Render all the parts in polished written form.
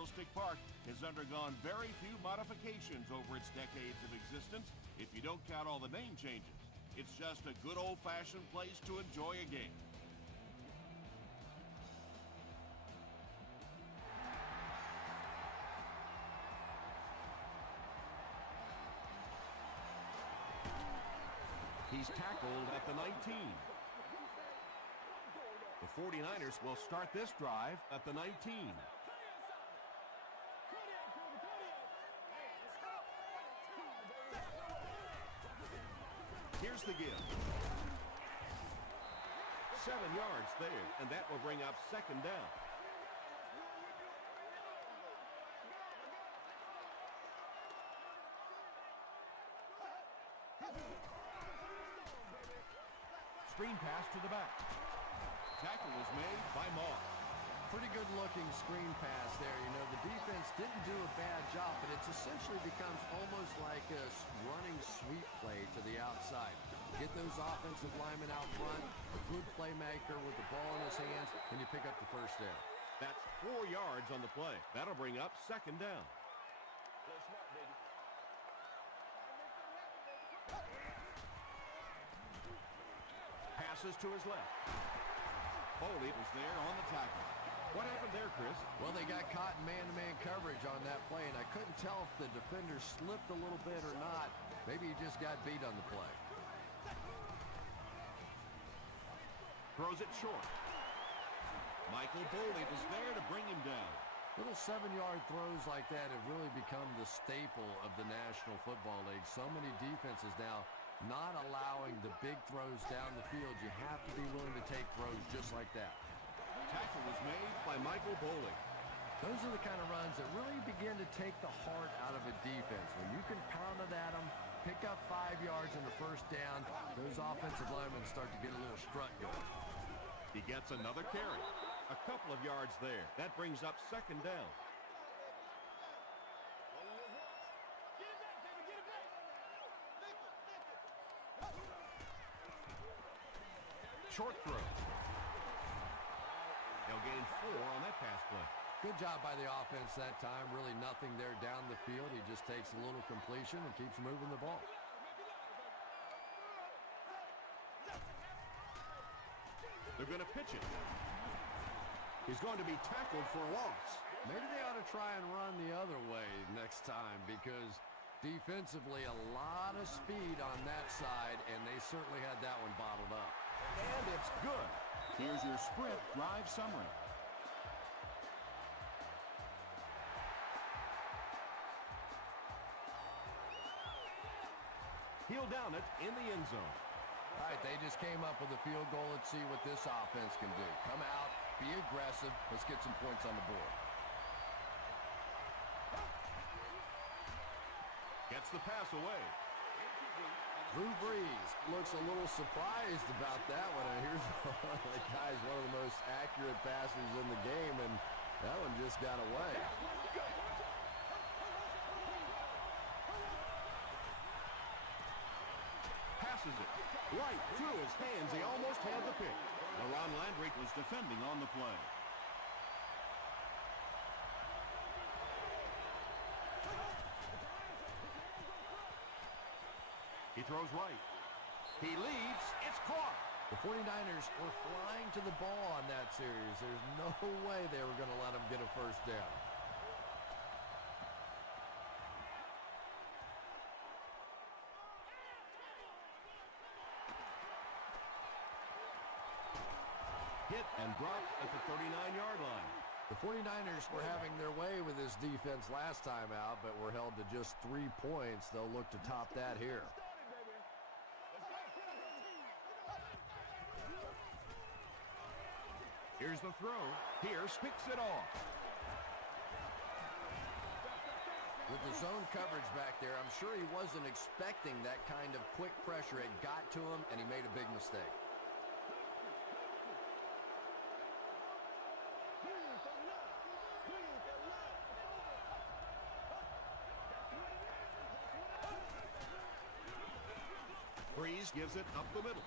Candlestick Park has undergone very few modifications over its decades of existence, if you don't count all the name changes. It's just a good old-fashioned place to enjoy a game. He's tackled at the 19. The 49ers will start this drive at the 19. Here's the give. 7 yards there, and that will bring up second down. Screen pass to the back. Tackle was made by Moss. Pretty good looking screen pass there. You know, the defense didn't do a bad job, but it essentially becomes almost like a running sweep play to the outside. Get those offensive linemen out front, a good playmaker with the ball in his hands, and you pick up the first down. That's 4 yards on the play. That'll bring up second down. Passes to his left. Foley was there on the tackle. What happened there, Chris? Well, they got caught in man-to-man coverage on that play, and I couldn't tell if the defender slipped a little bit or not. Maybe he just got beat on the play. Throws it short. Michael Foley was there to bring him down. Little 7-yard throws like that have really become the staple of the National Football League. So many defenses now not allowing the big throws down the field. You have to be willing to take throws just like that. Tackle was made by Michael Foley. Those are the kind of runs that really begin to take the heart out of a defense. When you can pound it at them, pick up 5 yards in the first down, those offensive linemen start to get a little strut going. He gets another carry. A couple of yards there. That brings up second down. Short throw. They'll gain 4 on that pass play. Good job by the offense that time. Really nothing there down the field. He just takes a little completion and keeps moving the ball. They're going to pitch it. He's going to be tackled for a loss. Maybe they ought to try and run the other way next time, because defensively a lot of speed on that side, and they certainly had that one bottled up. And it's good. Here's your sprint drive summary. He'll down it in the end zone. All right, they just came up with a field goal. Let's see what this offense can do. Come out, be aggressive. Let's get some points on the board. Gets the pass away. Drew Brees looks a little surprised about that one. And here's the guy's one of the most accurate passes in the game, and that one just got away. Passes it right through his hands. He almost had the pick. LaRon Landry was defending on the play. He throws right. He leads. It's caught. The 49ers were flying to the ball on that series. There's no way they were going to let them get a first down. Hit and dropped at the 39-yard line. The 49ers were having their way with this defense last time out, but were held to just 3 points. They'll look to top that here. Here's the throw. Pierce picks it off. With the zone coverage back there, I'm sure he wasn't expecting that kind of quick pressure. It got to him, and he made a big mistake. Brees gives it up the middle.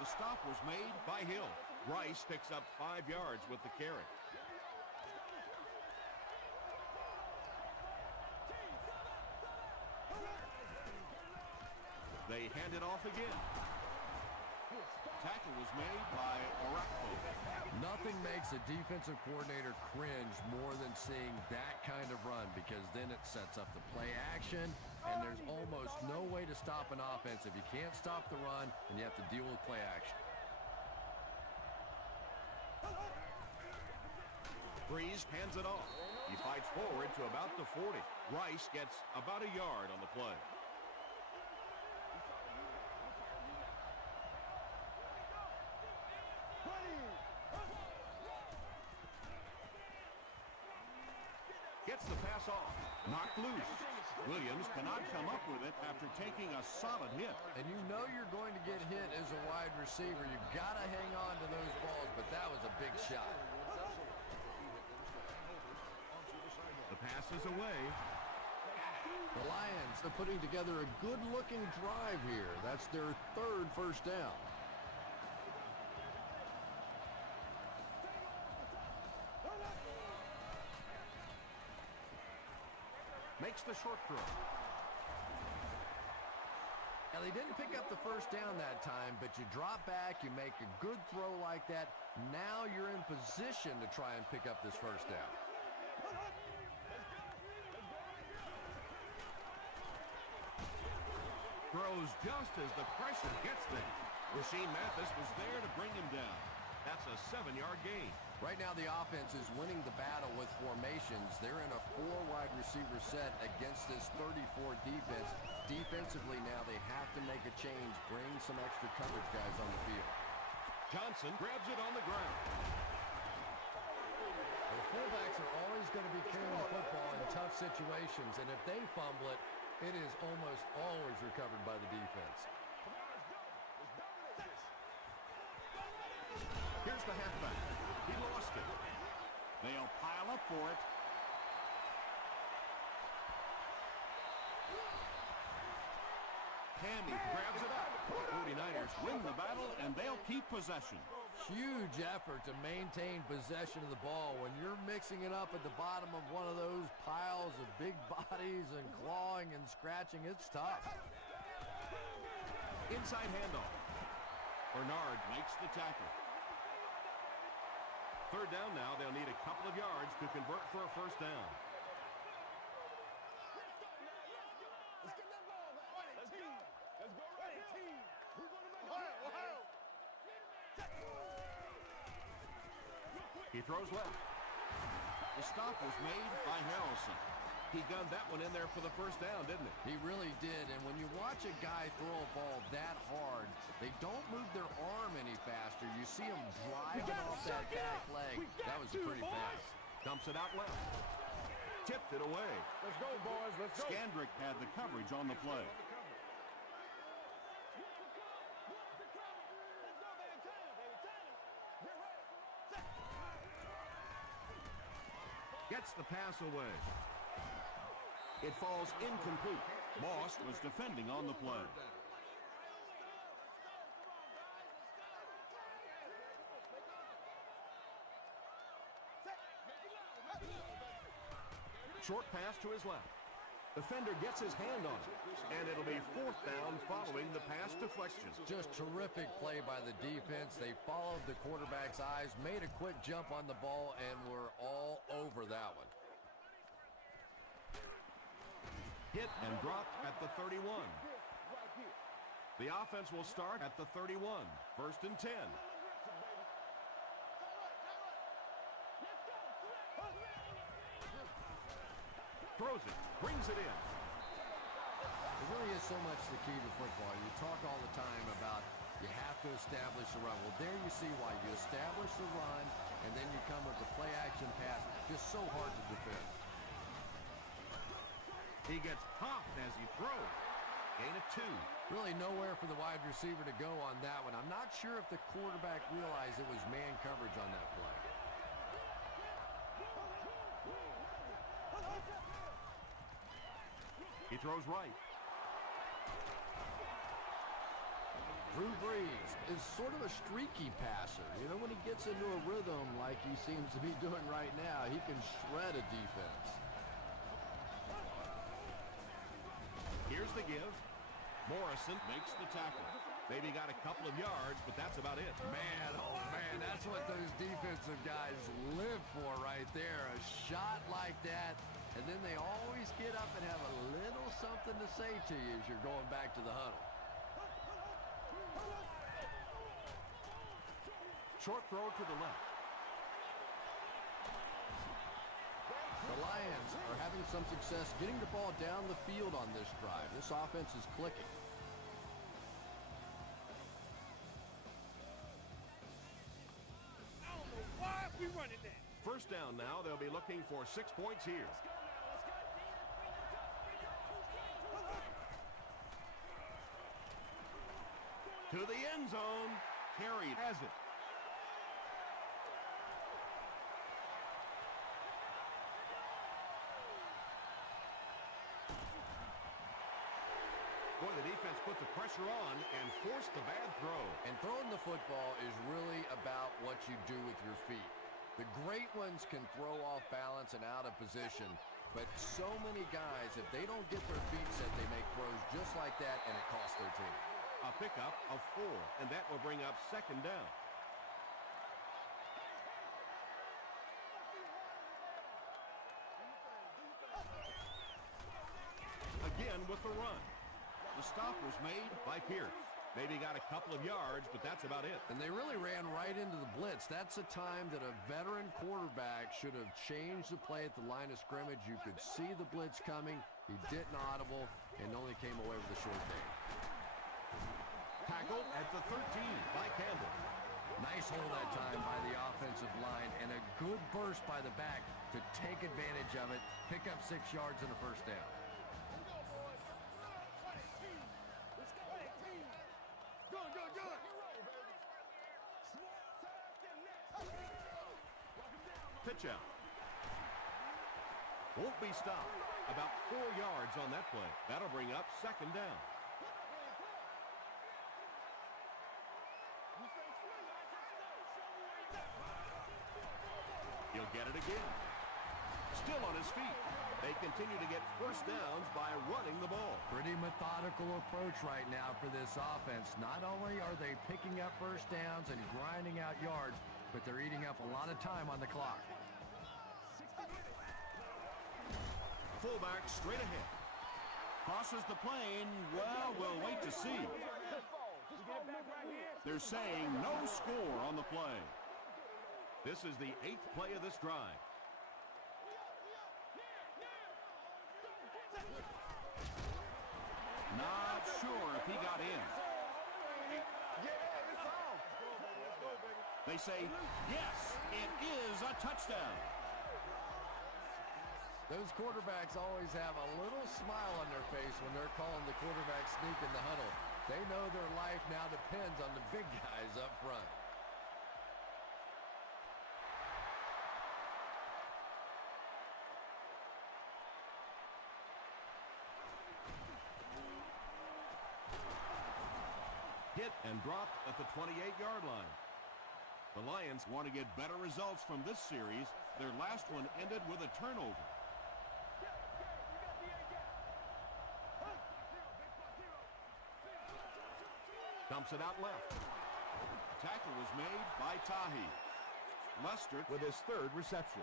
The stop was made by Hill. Rice picks up 5 yards with the carry. They hand it off again. Tackle was made by Orakpo. Nothing makes a defensive coordinator cringe more than seeing that kind of run, because then it sets up the play action, and there's almost no way to stop an offense. If you can't stop the run, then you have to deal with play action. Breeze hands it off. He fights forward to about the 40. Rice gets about a yard on the play. Gets the pass off. Knocked loose. Williams cannot come up with it after taking a solid hit. And you know you're going to get hit as a wide receiver. You've got to hang on to those balls, but that was a big shot. The pass is away. The Lions are putting together a good-looking drive here. That's their third first down. Makes the short throw. Now, they didn't pick up the first down that time, but you drop back, you make a good throw like that. Now you're in position to try and pick up this first down. Throws just as the pressure gets there. Rasheem Mathis was there to bring him down. That's a 7-yard gain. Right now, the offense is winning the battle with formations. They're in a 4-wide receiver set against this 34 defense. Defensively now, they have to make a change, bring some extra coverage guys on the field. Johnson grabs it on the ground. The fullbacks are always going to be carrying the football in tough situations, and if they fumble it, it is almost always recovered by the defense. Here's the halfback. He lost it. They'll pile up for it. Hammy grabs it up. The 49ers win the battle, and they'll keep possession. Huge effort to maintain possession of the ball. When you're mixing it up at the bottom of one of those piles of big bodies and clawing and scratching, it's tough. Inside handoff. Bernard makes the tackle. Third down now. They'll need a couple of yards to convert for a first down. He throws left. The stop was made by Harrelson. He gunned that one in there for the first down, didn't he? He really did, and when you watch a guy throw a ball that hard, they don't move their arm any faster. You see him driving off that back leg. That was a pretty pass. Dumps it out left. Tipped it away. Let's go, boys. Let's go. Scandrick had the coverage on the play. Gets the pass away. It falls incomplete. Moss was defending on the play. Short pass to his left. Defender gets his hand on it, and it'll be fourth down following the pass deflection. Just terrific play by the defense. They followed the quarterback's eyes, made a quick jump on the ball, and were all over that one. Hit and dropped at the 31. The offense will start at the 31. First and 10. Throws it, brings it in. It really is so much the key to football. You talk all the time about you have to establish the run. Well, there you see why. You establish the run, and then you come with the play-action pass. Just so hard to defend. He gets popped as he throws. Gain of 2. Really nowhere for the wide receiver to go on that one. I'm not sure if the quarterback realized it was man coverage on that play. He throws right. Drew Brees is sort of a streaky passer. You know, when he gets into a rhythm like he seems to be doing right now, he can shred a defense. Here's the give. Morrison makes the tackle. Maybe got a couple of yards, but that's about it. Man, oh man, that's what those defensive guys live for right there. A shot like that, and then they always get up and have a little something to say to you as you're going back to the huddle. Short throw to the left. The Lions are having some success getting the ball down the field on this drive. This offense is clicking. I don't know why we running that. First down now. They'll be looking for 6 points here. To the end zone. Carey has it. Boy, the defense put the pressure on and forced the bad throw. And throwing the football is really about what you do with your feet. The great ones can throw off balance and out of position, but so many guys, if they don't get their feet set, they make throws just like that, and it costs their team. A pickup of 4, and that will bring up second down. Again with the run. The stop was made by Pierce. Maybe got a couple of yards, but that's about it. And they really ran right into the blitz. That's a time that a veteran quarterback should have changed the play at the line of scrimmage. You could see the blitz coming. He didn't audible and only came away with a short gain. Tackle at the 13 by Campbell. Nice hold that time by the offensive line and a good burst by the back to take advantage of it, pick up 6 yards and a first down. Pitch out. Won't be stopped. About 4 yards on that play. That'll bring up second down. He'll get it again. Still on his feet. They continue to get first downs by running the ball. Pretty methodical approach right now for this offense. Not only are they picking up first downs and grinding out yards, but they're eating up a lot of time on the clock. Fullback straight ahead. Crosses the plane. Well, we'll wait to see. They're saying no score on the play. This is the 8th play of this drive. Not sure if he got in. They say, yes, it is a touchdown. Those quarterbacks always have a little smile on their face when they're calling the quarterback sneak in the huddle. They know their life now depends on the big guys up front. Hit and dropped at the 28-yard line. The Lions want to get better results from this series. Their last one ended with a turnover. Dumps it out left. Tackle was made by Tahi. Lester with his 3rd reception.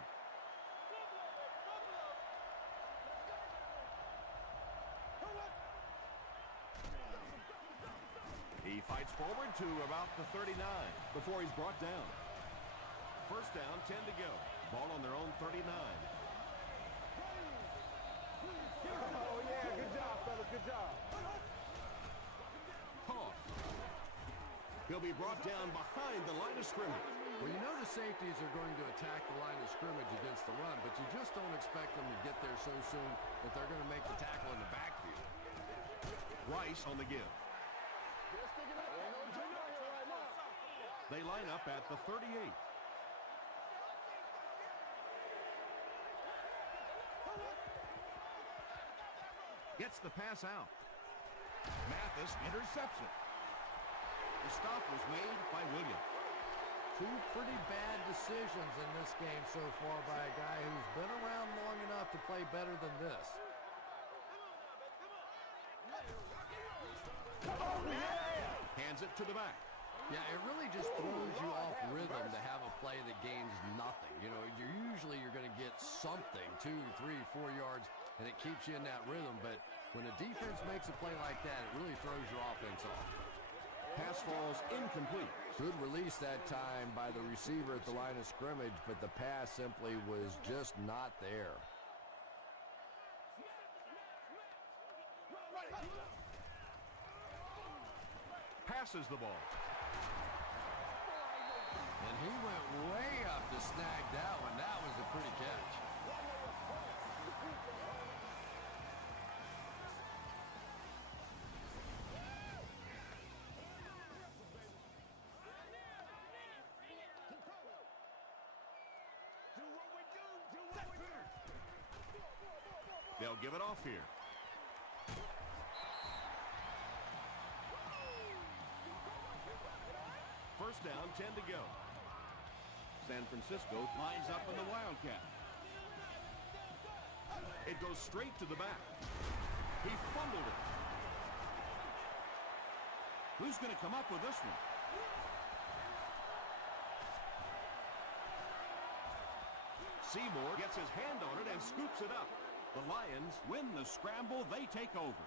He fights forward to about the 39 before he's brought down. First down, 10 to go. Ball on their own 39. Oh, yeah, good job, fellas, good job. Hawk. He'll be brought down behind the line of scrimmage. Well, you know the safeties are going to attack the line of scrimmage against the run, but you just don't expect them to get there so soon that they're going to make the tackle in the backfield. Rice on the give. They line up at the 38. Gets the pass out. Mathis intercepts it. The stop was made by Williams. 2 pretty bad decisions in this game so far by a guy who's been around long enough to play better than this. Hands it to the back. Yeah, it really just throws you off rhythm to have a play that gains nothing. You know, you're going to get something, 2, 3, 4 yards, and it keeps you in that rhythm. But when a defense makes a play like that, it really throws your offense off. Pass falls incomplete. Good release that time by the receiver at the line of scrimmage, but the pass simply was just not there. Passes the ball. And he went way up to snag that one. That was a pretty catch. They'll give it off here. First down, 10 to go. San Francisco lines up in the Wildcat. It goes straight to the back. He fumbled it. Who's going to come up with this one? Seymour gets his hand on it and scoops it up. The Lions win the scramble. They take over.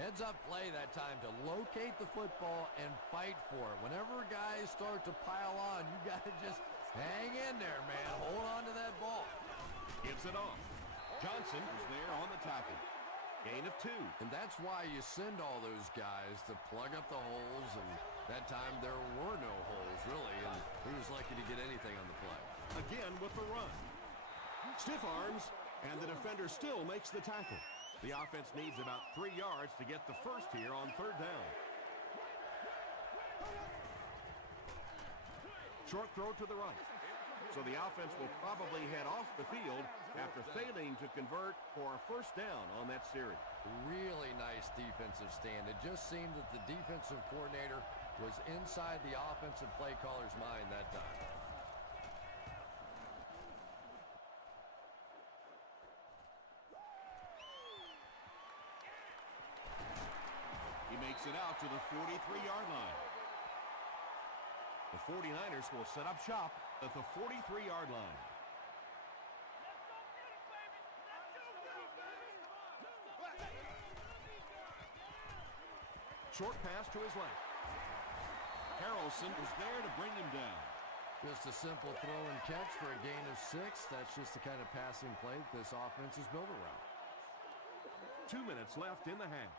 Heads-up play that time to locate the football and fight for it. Whenever guys start to pile on, you got to just hang in there, man. Hold on to that ball. Gives it off. Johnson is there on the tackle. Gain of 2. And that's why you send all those guys to plug up the holes, and that time there were no holes, really, and he was lucky to get anything on the play. Again with the run. Stiff arms, and the defender still makes the tackle. The offense needs about 3 yards to get the first here on third down. Short throw to the right. So the offense will probably head off the field after failing to convert for a first down on that series. Really nice defensive stand. It just seemed that the defensive coordinator was inside the offensive play caller's mind that time. He makes it out to the 43-yard line. The 49ers will set up shop at the 43-yard line. Short pass to his left. Harrelson is there to bring him down. Just a simple throw and catch for a gain of 6. That's just the kind of passing play this offense is built around. 2 minutes left in the half.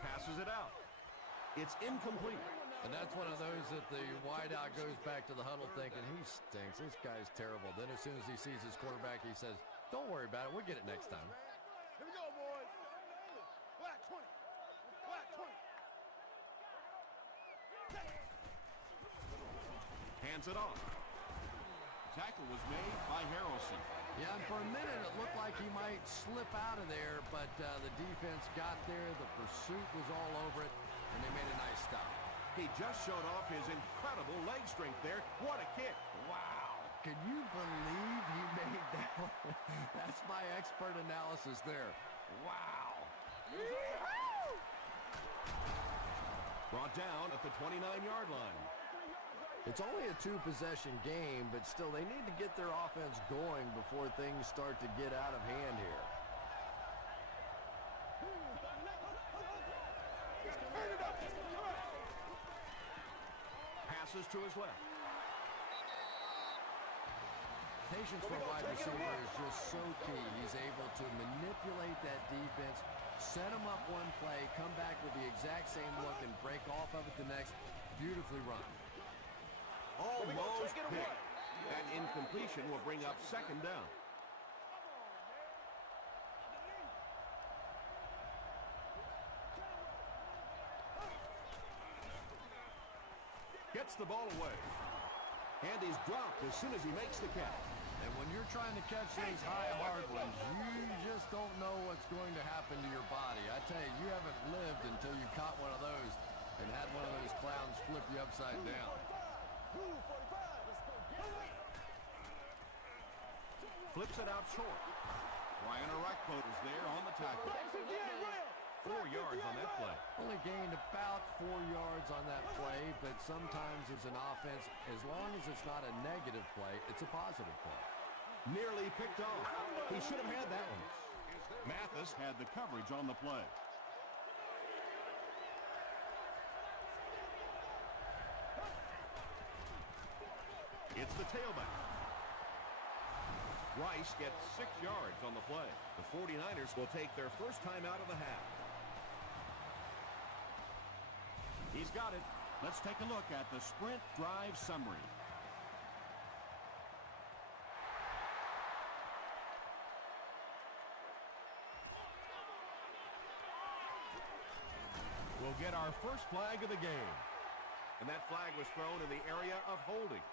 Passes it out. It's incomplete. And that's one of those that the wideout goes back to the huddle thinking, he stinks. This guy's terrible. Then as soon as he sees his quarterback, he says, don't worry about it. We'll get it next time. Here we go, boys. Black 20. Black 20. Hands it off. Tackle was made by Harrelson. Yeah, and for a minute it looked like he might slip out of there, but the defense got there. The pursuit was all over it, and they made a nice stop. He just showed off his incredible leg strength there. What a kick. Wow. Can you believe he made that one? That's my expert analysis there. Wow. Brought down at the 29-yard line. It's only a 2-possession game, but still they need to get their offense going before things start to get out of hand here. Passes to his left. Patience for a wide receiver is just so key. He's able to manipulate that defense, set them up one play, come back with the exact same look, and break off of it the next. Beautifully run. Almost picked. That incompletion will bring up second down. Gets the ball away. And he's dropped as soon as he makes the catch. And when you're trying to catch those high hard ones, you just don't know what's going to happen to your body. I tell you, you haven't lived until you caught one of those and had one of those clowns flip you upside down. flips it out short. Brian Orakpo is there on the tackle. 4 yards on that play. Only gained about 4 yards on that play, but sometimes as an offense, as long as it's not a negative play, it's a positive play. Nearly picked off. He should have had that one. Mathis had the coverage on the play. It's the tailback. Rice gets 6 yards on the play. The 49ers will take their first time out of the half. He's got it. Let's take a look at the sprint drive summary. We'll get our first flag of the game. And that flag was thrown in the area of holding.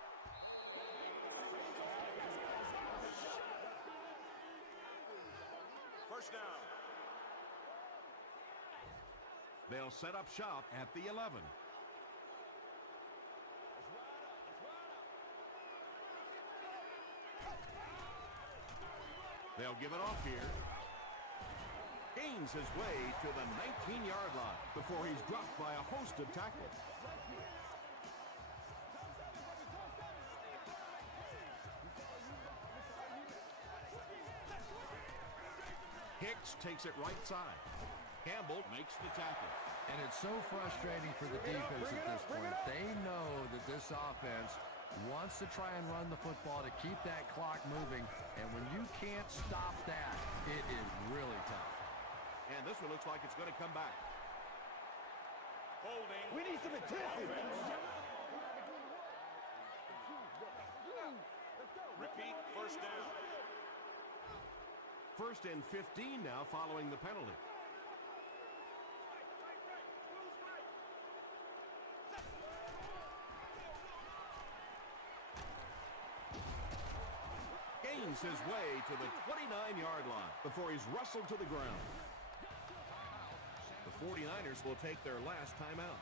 First down. They'll set up shop at the 11. They'll give it off here. Gains his way to the 19-yard line before he's dropped by a host of tackles. Hicks takes it right side. Campbell makes the tackle. And it's so frustrating for the defense at this point. They know that this offense wants to try and run the football to keep that clock moving. And when you can't stop that, it is really tough. And this one looks like it's going to come back. Holding. We need some intensity. Repeat, first down. First and 15 now following the penalty. Gains his way to the 29-yard line before he's wrestled to the ground. The 49ers will take their last timeout.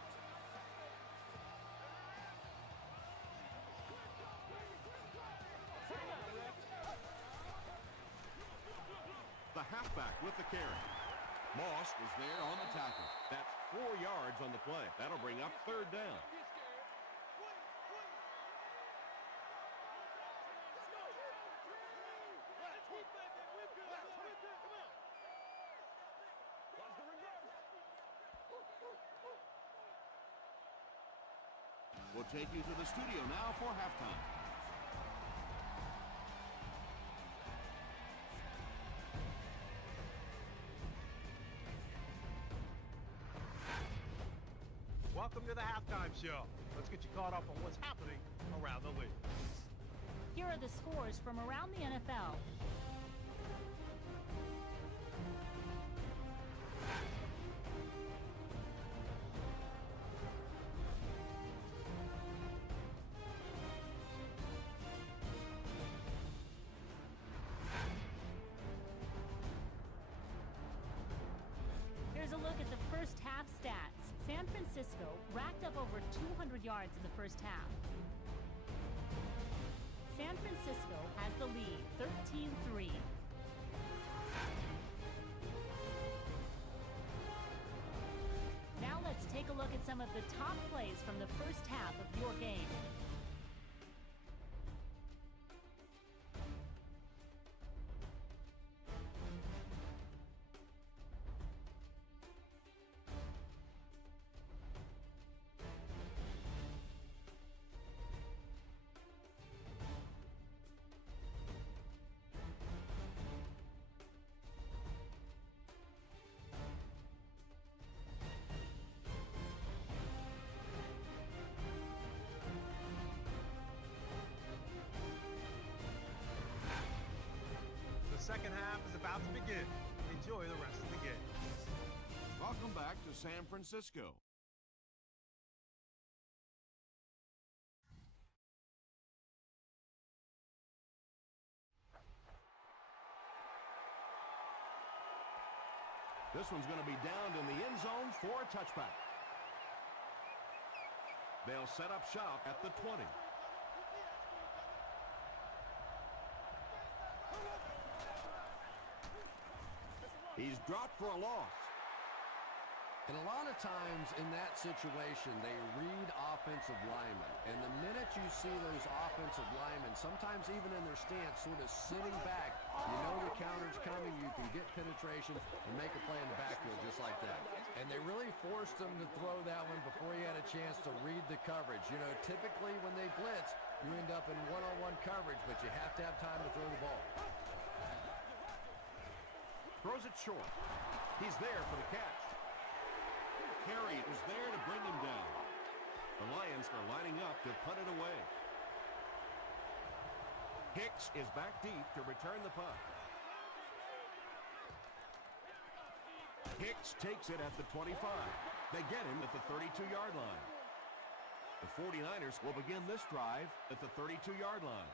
The halfback with the carry. Moss is there on the tackle. That's 4 yards on the play. That'll bring up third down. We'll take you to the studio now for halftime. Welcome to the halftime show. Let's get you caught up on what's happening around the league. Here are the scores from around the NFL. Here's a look at the first half stats. San Francisco racked up over 200 yards in the first half. San Francisco has the lead, 13-3. Now let's take a look at some of the top plays from the first half of your game. The second half is about to begin. Enjoy the rest of the game. Welcome back to San Francisco. This one's going to be downed in the end zone for a touchback. They'll set up shop at the 20. He's dropped for a loss. And a lot of times in that situation, they read offensive linemen. And the minute you see those offensive linemen, sometimes even in their stance, sort of sitting back, you know the counter's coming, you can get penetration and make a play in the backfield just like that. And they really forced him to throw that one before he had a chance to read the coverage. You know, typically when they blitz, you end up in one-on-one coverage, but you have to have time to throw the ball. Throws it short. He's there for the catch. Carey was there to bring him down. The Lions are lining up to punt it away. Hicks is back deep to return the punt. Hicks takes it at the 25. They get him at the 32-yard line. The 49ers will begin this drive at the 32-yard line.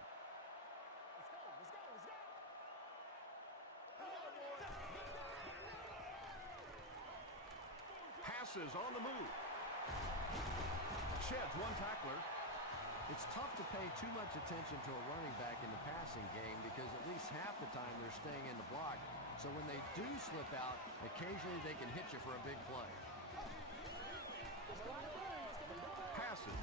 Passes on the move. Sheds one tackler. It's tough to pay too much attention to a running back in the passing game because at least half the time they're staying in the block. So when they do slip out, occasionally they can hit you for a big play. Passes.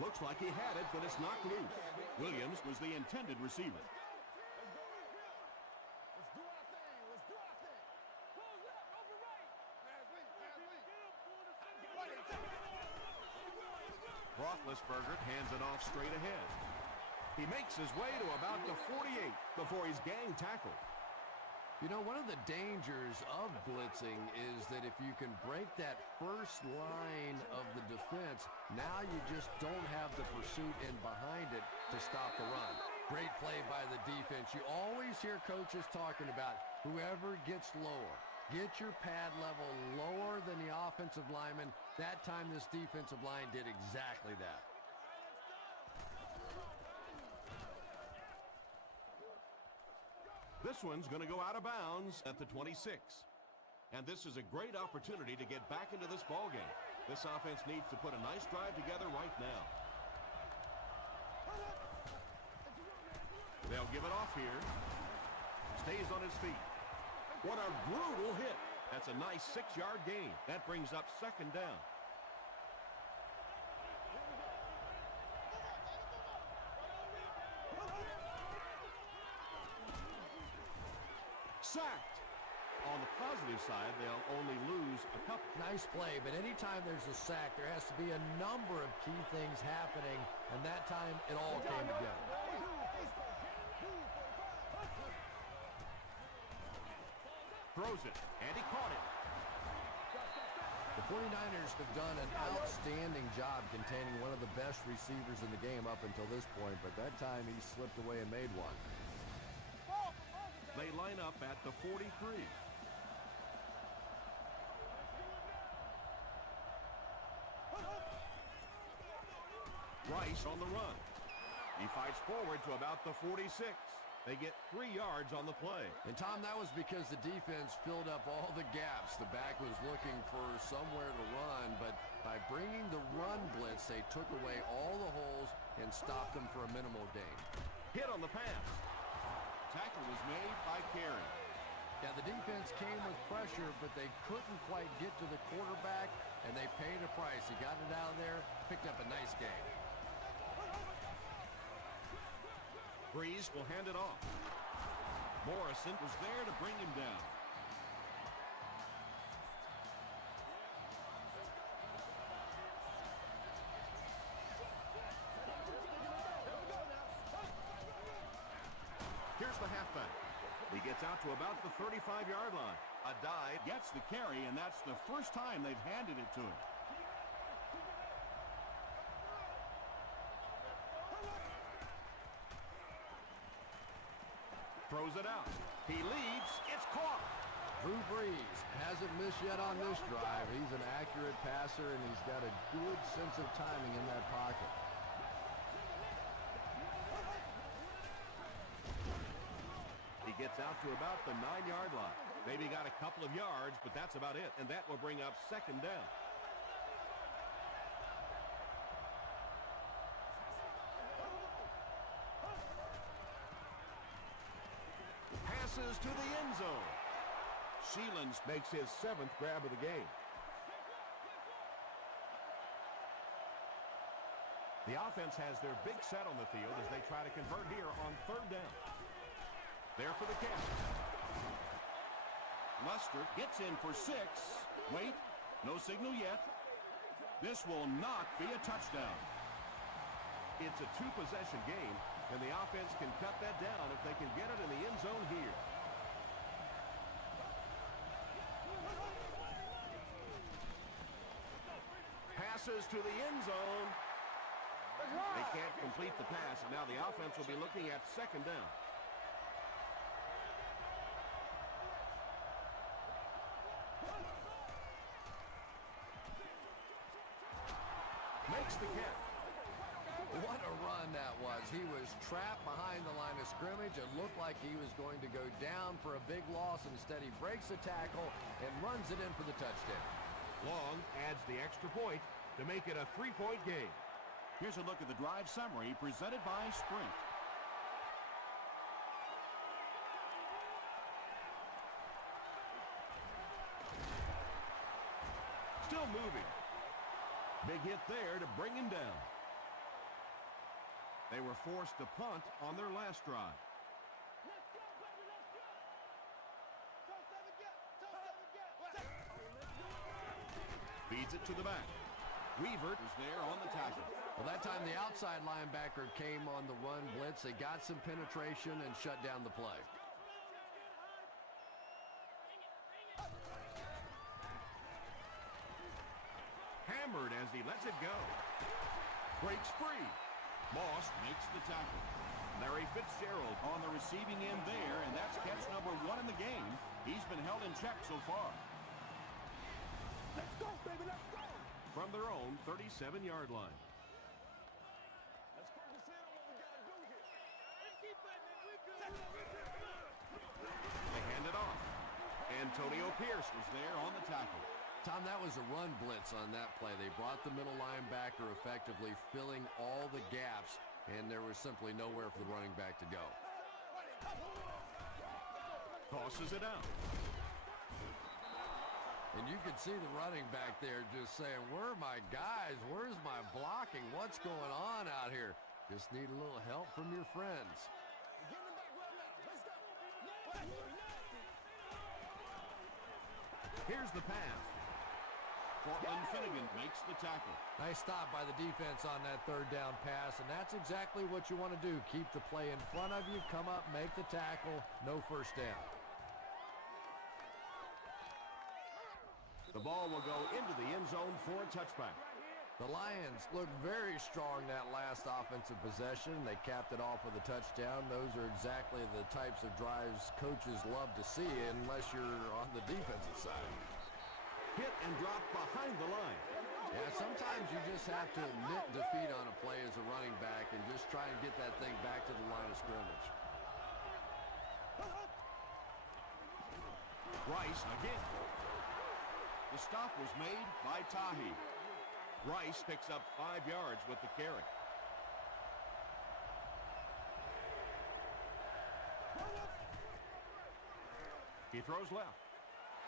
Looks like he had it, but it's knocked loose. Williams was the intended receiver. Roethlisberger hands it off straight ahead. He makes his way to about the 48 before he's gang tackled. You know, one of the dangers of blitzing is that if you can break that first line of the defense, now you just don't have the pursuit in behind it to stop the run. Great play by the defense. You always hear coaches talking about whoever gets lower. Get your pad level lower than the offensive lineman. That time this defensive line did exactly that. This one's going to go out of bounds at the 26. And this is a great opportunity to get back into this ballgame. This offense needs to put a nice drive together right now. They'll give it off here. Stays on his feet. What a brutal hit. That's a nice 6-yard gain. That brings up second down. Sacked. On the positive side, they'll only lose a couple. Nice play, but anytime there's a sack, there has to be a number of key things happening, and that time it all came together. Throws it, and he caught it. The 49ers have done an outstanding job containing one of the best receivers in the game up until this point, but that time he slipped away and made one. They line up at the 43. Rice on the run. He fights forward to about the 46. They get 3 yards on the play. And, Tom, that was because the defense filled up all the gaps. The back was looking for somewhere to run, but by bringing the run blitz, they took away all the holes and stopped them for a minimal gain. Hit on the pass. Tackle was made by Carey. Yeah, the defense came with pressure, but they couldn't quite get to the quarterback, and they paid a price. He got it out of there, picked up a nice gain. Breeze will hand it off. Morrison was there to bring him down. Here's the halfback. He gets out to about the 35-yard line. A dive gets the carry, and that's the first time they've handed it to him. Throws it out. He leads. It's caught. Drew Brees hasn't missed yet on this drive. He's an accurate passer, and he's got a good sense of timing in that pocket. He gets out to about the 9-yard line. Maybe got a couple of yards, but that's about it. And that will bring up second down. Passes to the end zone. Sheelands makes his 7th grab of the game. The offense has their big set on the field as they try to convert here on 3rd down. There for the catch. Luster gets in for 6. Wait, no signal yet. This will not be a touchdown. It's a 2-possession game, and the offense can cut that down if they can get it in the end zone here. Passes to the end zone. They can't complete the pass, and now the offense will be looking at 2nd down. Makes the catch. What a run that was. He was trapped behind the line of scrimmage. It looked like he was going to go down for a big loss. Instead, he breaks the tackle and runs it in for the touchdown. Long adds the extra point to make it a 3-point game. Here's a look at the drive summary presented by Sprint. Still moving. Big hit there to bring him down. They were forced to punt on their last drive. Let's go, baby, let's go. Toss that again. Toss that again. Feeds it to the back. Weaver is there on the tackle. Well, that time the outside linebacker came on the run blitz. They got some penetration and shut down the play. Hammered as he lets it go. Breaks free. Moss makes the tackle. Larry Fitzgerald on the receiving end there, and that's catch number 1 in the game. He's been held in check so far. Let's go, baby, let's go. From their own 37-yard line. Let's focus in on what we got to do here. Let's keep fighting, man. We're good. They hand it off. Antonio Pierce was there on the tackle. Tom, that was a run blitz on that play. They brought the middle linebacker effectively filling all the gaps, and there was simply nowhere for the running back to go. Tosses it out. And you could see the running back there just saying, where are my guys? Where's my blocking? What's going on out here? Just need a little help from your friends. Get in the back right now. Let's go. Here's the pass. Cortland Finnegan makes the tackle. Nice stop by the defense on that 3rd down pass, and that's exactly what you want to do. Keep the play in front of you, come up, make the tackle, no 1st down. The ball will go into the end zone for a touchback. The Lions looked very strong that last offensive possession. They capped it off with a touchdown. Those are exactly the types of drives coaches love to see unless you're on the defensive side. Hit and drop behind the line. Yeah, sometimes you just have to admit defeat on a play as a running back and just try and get that thing back to the line of scrimmage. Rice again. The stop was made by Tahi. Rice picks up 5 yards with the carry. He throws left.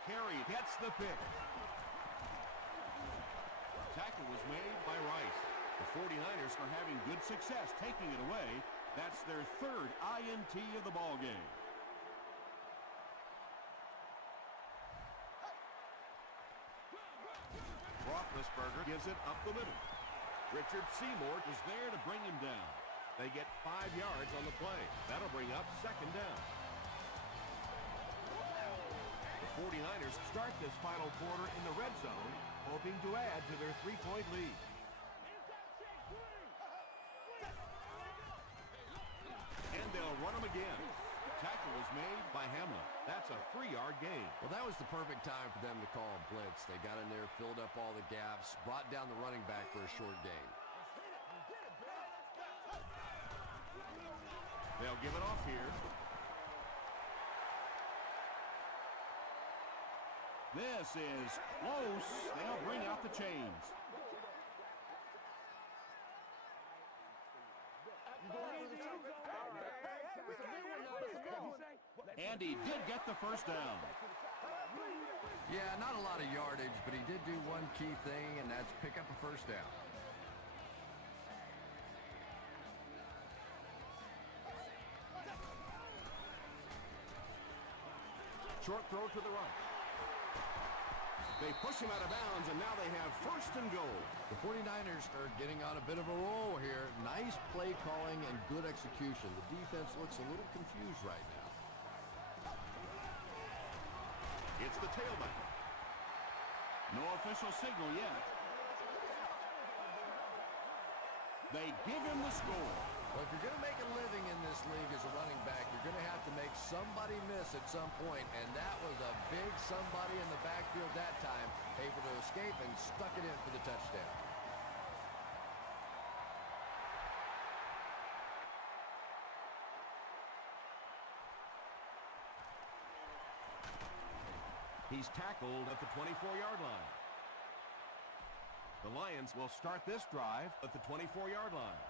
Carey gets the pick. Tackle was made by Rice. The 49ers are having good success taking it away. That's their 3rd INT of the ball game. Roethlisberger gives it up the middle. Richard Seymour is there to bring him down. They get 5 yards on the play. That'll bring up 2nd down. The 49ers start this final quarter in the red zone, hoping to add to their 3-point lead. And they'll run them again. Tackle was made by Hamlin. That's a 3-yard gain. Well, that was the perfect time for them to call a blitz. They got in there, filled up all the gaps, brought down the running back for a short gain. They'll give it off here. This is close. They'll bring out the chains. And he did get the 1st down. Yeah, not a lot of yardage, but he did do one key thing, and that's pick up a first down. Short throw to the right. They push him out of bounds, and now they have first and goal. The 49ers are getting on a bit of a roll here. Nice play calling and good execution. The defense looks a little confused right now. It's the tailback. No official signal yet. They give him the score. Well, if you're going to make a living in this league as a running back, you're going to have to make somebody miss at some point, and that was a big somebody in the backfield that time, able to escape and stuck it in for the touchdown. He's tackled at the 24-yard line. The Lions will start this drive at the 24-yard line.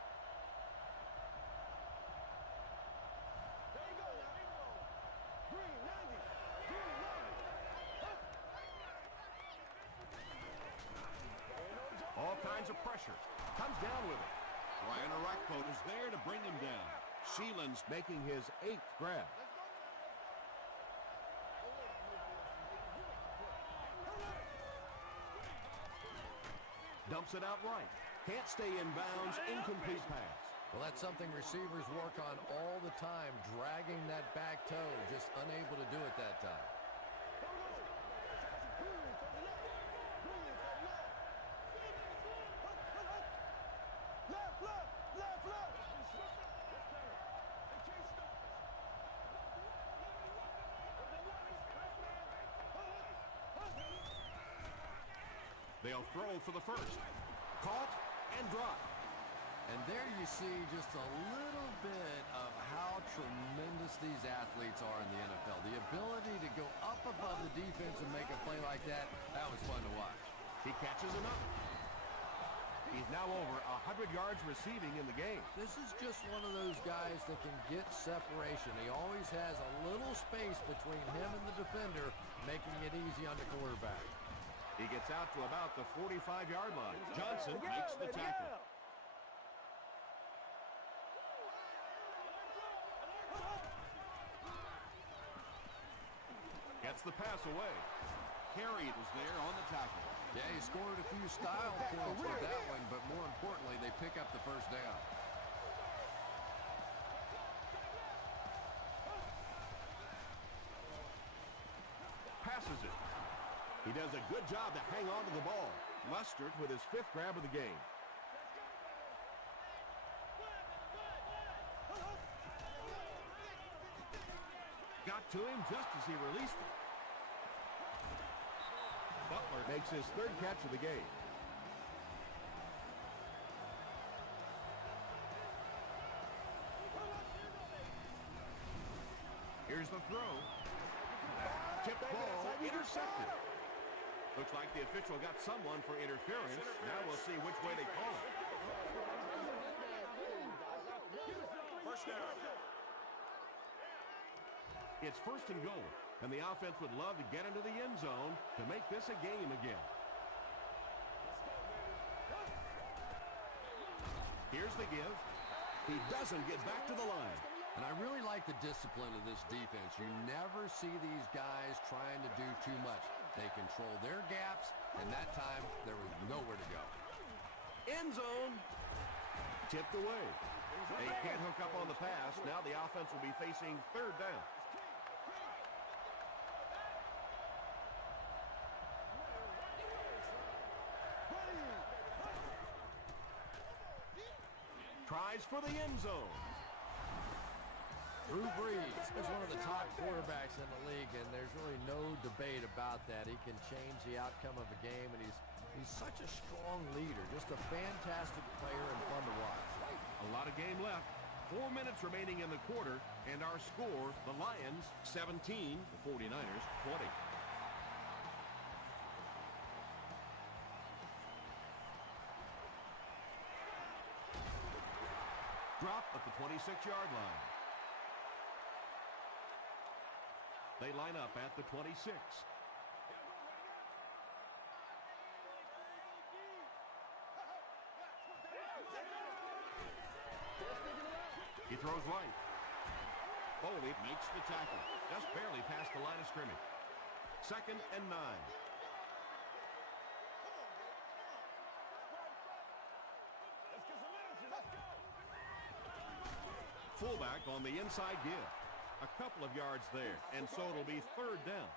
There you go now. Green, 90. Green, 90. All kinds of pressure. Comes down with it. Ryan Arakpo is there to bring him down. Sheelan's making his 8th grab. Dumps it out right. Can't stay in bounds. Incomplete pass. Well, that's something receivers work on all the time, dragging that back toe, just unable to do it that time. Left, left, left, left. They'll throw for the first. Caught and dropped. And there you see just a little bit of how tremendous these athletes are in the NFL. The ability to go up above the defense and make a play like that, that was fun to watch. He catches him up. He's now over 100 yards receiving in the game. This is just one of those guys that can get separation. He always has a little space between him and the defender, making it easy on the quarterback. He gets out to about the 45-yard line. Johnson makes the tackle. Gets the pass away. Carey was there on the tackle. Yeah, he scored a few style points with that one, but more importantly, they pick up the first down. Passes it. He does a good job to hang on to the ball. Mustard with his 5th grab of the game. Got to him just as he released it. Butler makes his 3rd catch of the game. Here's the throw. Tipped ball intercepted. Looks like the official got someone for interference. Now we'll see which way they call it. First down. It's first and goal, and the offense would love to get into the end zone to make this a game again. Here's the give. He doesn't get back to the line. And I really like the discipline of this defense. You never see these guys trying to do too much. They control their gaps, and that time there was nowhere to go. End zone. Tipped away. They can't hook up on the pass. Now the offense will be facing 3rd down. Tries for the end zone. Drew Brees is one of the top quarterbacks in the league, and there's really no debate about that. He can change the outcome of a game, and he's such a strong leader, just a fantastic player and fun to watch. A lot of game left. 4 minutes remaining in the quarter, and our score, the Lions 17, the 49ers 20. Drop at the 26-yard line. They line up at the 26. He throws right. Foley makes the tackle. Just barely past the line of scrimmage. 2nd and 9. Fullback on the inside give. A couple of yards there, and so it'll be 3rd down.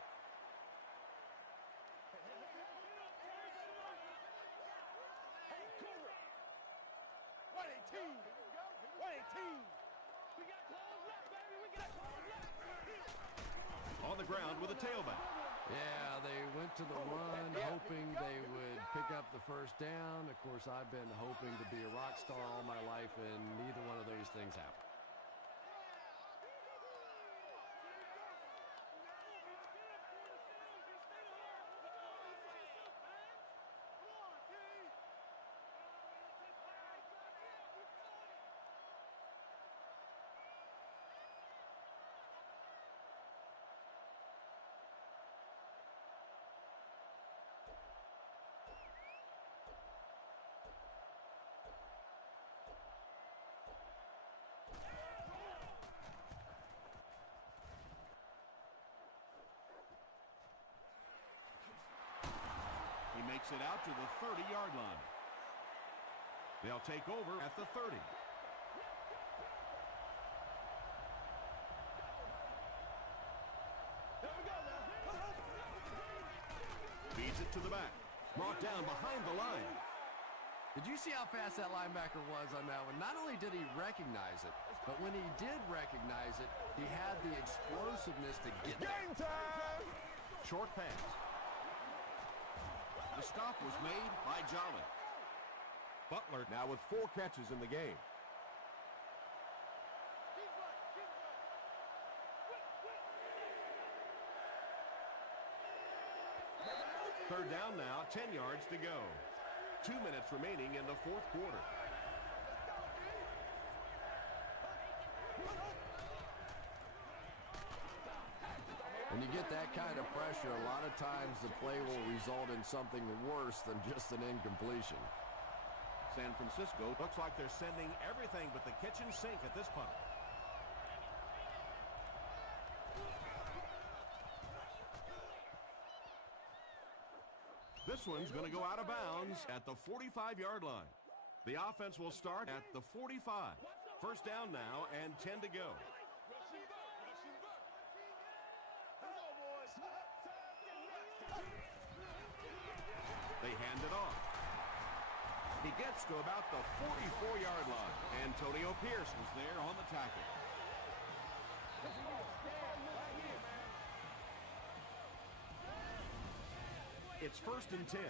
On the ground with a tailback. Yeah, they went to the run, hoping they would pick up the 1st down. Of course, I've been hoping to be a rock star all my life, and neither one of those things happened. He makes it out to the 30-yard line. They'll take over at the 30. Feeds it to the back. Brought down behind the line. Did you see how fast that linebacker was on that one? Not only did he recognize it, but when he did recognize it, he had the explosiveness to get there. Game time! Short pass. The stop was made by Jolly. Butler now with 4 catches in the game. Third down now, 10 yards to go. 2 minutes remaining in the 4th quarter. When you get that kind of pressure, a lot of times the play will result in something worse than just an incompletion. San Francisco looks like they're sending everything but the kitchen sink at this punt. This one's going to go out of bounds at the 45-yard line. The offense will start at the 45. First down now and 10 to go. They hand it off. He gets to about the 44-yard line. Antonio Pierce was there on the tackle. It's 1st and 10.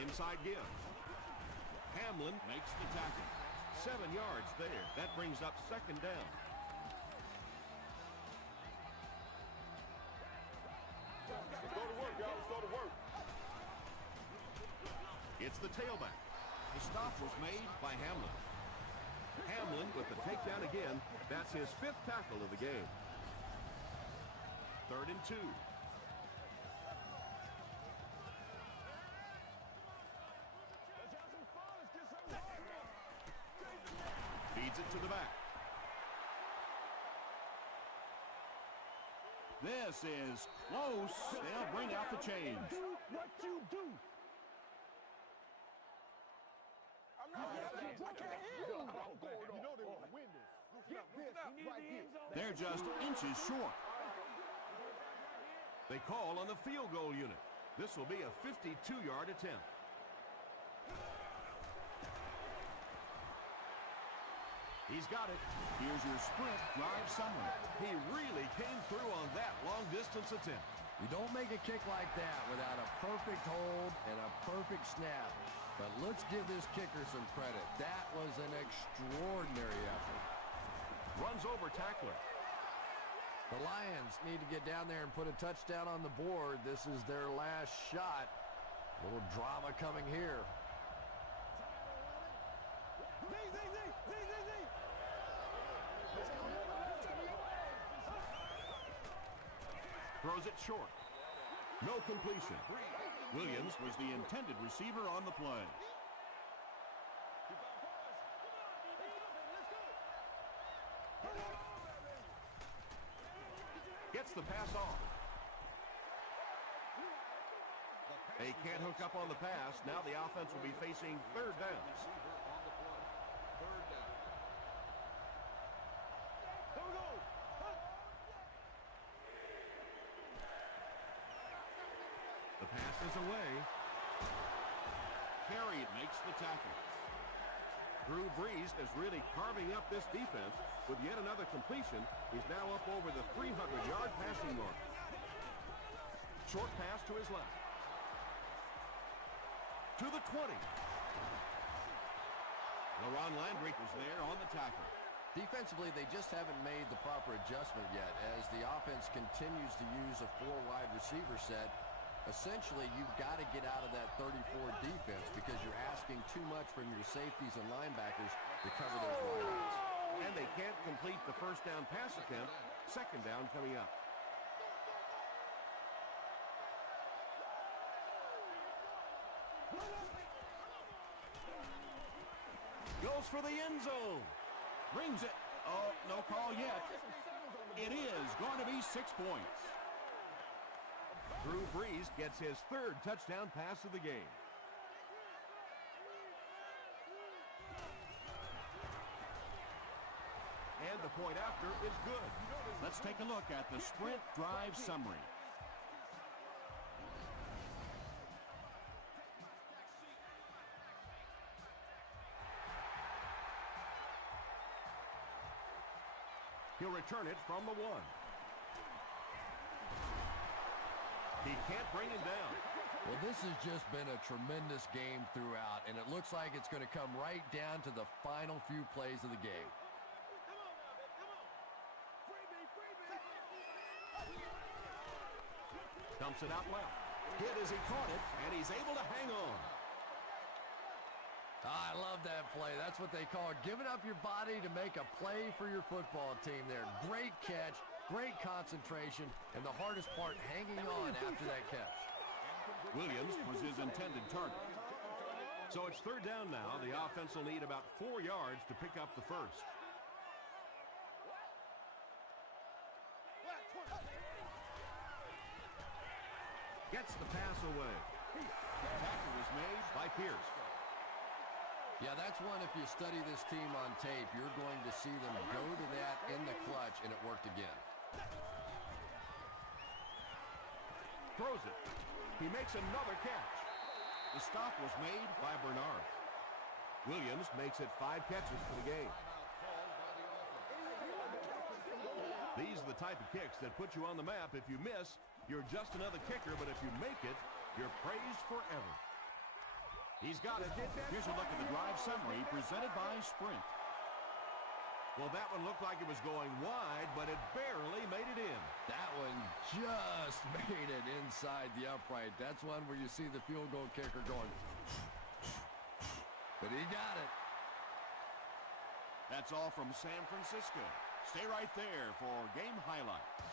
Inside give. Hamlin makes the tackle. 7 yards there. That brings up 2nd down. Let's go to work, y'all. Let's go to work. It's the tailback. The stop was made by Hamlin. Hamlin with the takedown again. That's his 5th tackle of the game. 3rd and 2. Feeds it to the back. This is close. They'll bring out the change. Do what you do. They're just inches short. They call on the field goal unit. This will be a 52-yard attempt. He's got it. Here's your sprint drive summary. He really came through on that long-distance attempt. You don't make a kick like that without a perfect hold and a perfect snap. But let's give this kicker some credit. That was an extraordinary effort. Runs over tackler. The Lions need to get down there and put a touchdown on the board. This is their last shot. A little drama coming here. Throws it short. No completion. Williams was the intended receiver on the play. Keep on course. Come on, baby. Let's go. Gets the pass off. They can't hook up on the pass. Now the offense will be facing third down. Receiver on the play. Third down. Here we go. The pass is away. Carey makes the tackle. Drew Brees is really carving up this defense with yet another completion. He's now up over the 300-yard passing mark. Short pass to his left. To the 20. LaRon Landry was there on the tackle. Defensively, they just haven't made the proper adjustment yet as the offense continues to use a 4-wide receiver set. Essentially, you've got to get out of that 34 defense because you're asking too much from your safeties and linebackers to cover those wideouts. And they can't complete the first down pass attempt. Second down coming up. Goes for the end zone. Brings it. Oh, no call yet. It is going to be 6 points. Drew Brees gets his third touchdown pass of the game. And the point after is good. Let's take a look at the sprint drive summary. He'll return it from the 1. He can't bring him down. Well, this has just been a tremendous game throughout, and it looks like it's going to come right down to the final few plays of the game. Come on now, baby. Come on. Freebie. Dumps it out left. Hit as he caught it, and he's able to hang on. I love that play. That's what they call giving up your body to make a play for your football team there. Great catch, great concentration, and the hardest part, hanging on after that catch. Williams was his intended target. So it's third down now. The offense will need about 4 yards to pick up the first. Gets the pass away. The tackle was made by Pierce. Yeah, that's one, if you study this team on tape, you're going to see them go to that in the clutch, and it worked again. Throws it. He makes another catch. The stop was made by Bernard. Williams makes it 5 catches for the game. These are the type of kicks that put you on the map. If you miss, you're just another kicker, but if you make it, you're praised forever. He's got it. Here's a look at the drive summary presented by Sprint. Well, that one looked like it was going wide, but it barely made it in. That one just made it inside the upright. That's one where you see the field goal kicker going, but he got it. That's all from San Francisco. Stay right there for game highlights.